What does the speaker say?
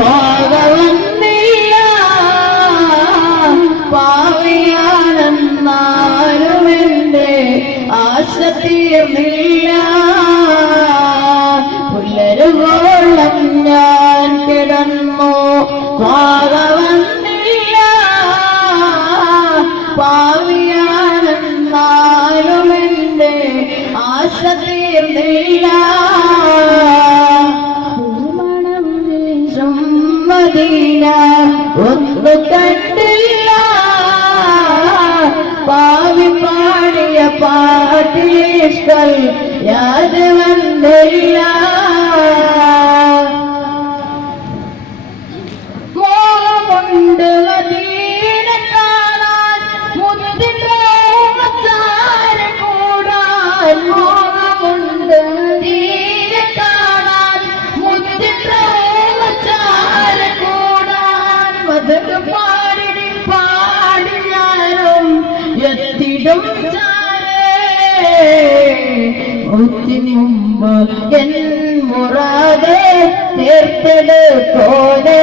പാകവന്നില്ല പാവിയാണെന്നാലും എന്റെ ആശ തീർന്നില്ല പുലരുവോളം ഞാൻ കിടന്നു പാകവന്നില്ല പാവിയാണെന്നാലും എന്റെ ആശ തീർന്നില്ല മദീന ഒന്നു കണ്ടില്ല പാവി പാടിയ പാട്ടിൽ യാത് വന്നില്ല മോഹമുണ്ട് മദീന കാണാൻ മുത്തിൻ്റെ മച്ചാരെ കൂടാൻ മോഹമുണ്ട് മദീന കാണാൻ മുത്തിൻ്റെ മച്ചാരെ കൂടാൻ മദത് പാടി പാടി ഞാനും എത്തിടും മുത്തിനു മുമ്പ് എൻ മുറാദെ തീർത്തെടുത്തോനെ